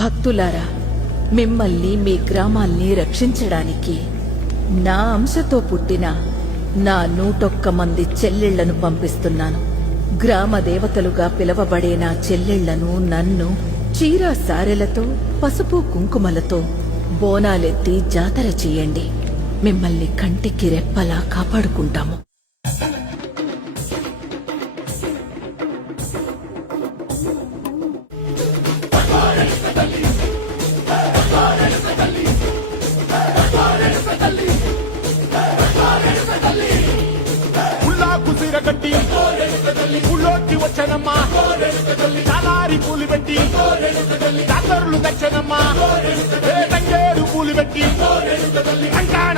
భక్తులారా, మిమ్మల్ని మీ గ్రామాల్ని రక్షించడానికి నా అంశతో పుట్టిన నా 101 మంది చెల్లెళ్లను పంపిస్తున్నాను. గ్రామ దేవతలుగా పిలవబడే నా చెల్లెళ్లను నన్ను చీరా సారెలతో పసుపు కుంకుమలతో బోనాలెత్తి జాతర చెయ్యండి. మిమ్మల్ని కంటికి రెప్పలా కాపాడుకుంటాము. కట్టి ఊళ్ళోకి వచ్చనమ్మా, చాలారి పూలు పెట్టి జాతరలు తెచ్చనమ్మా, తంగేరు పూలు పెట్టి అంకాణ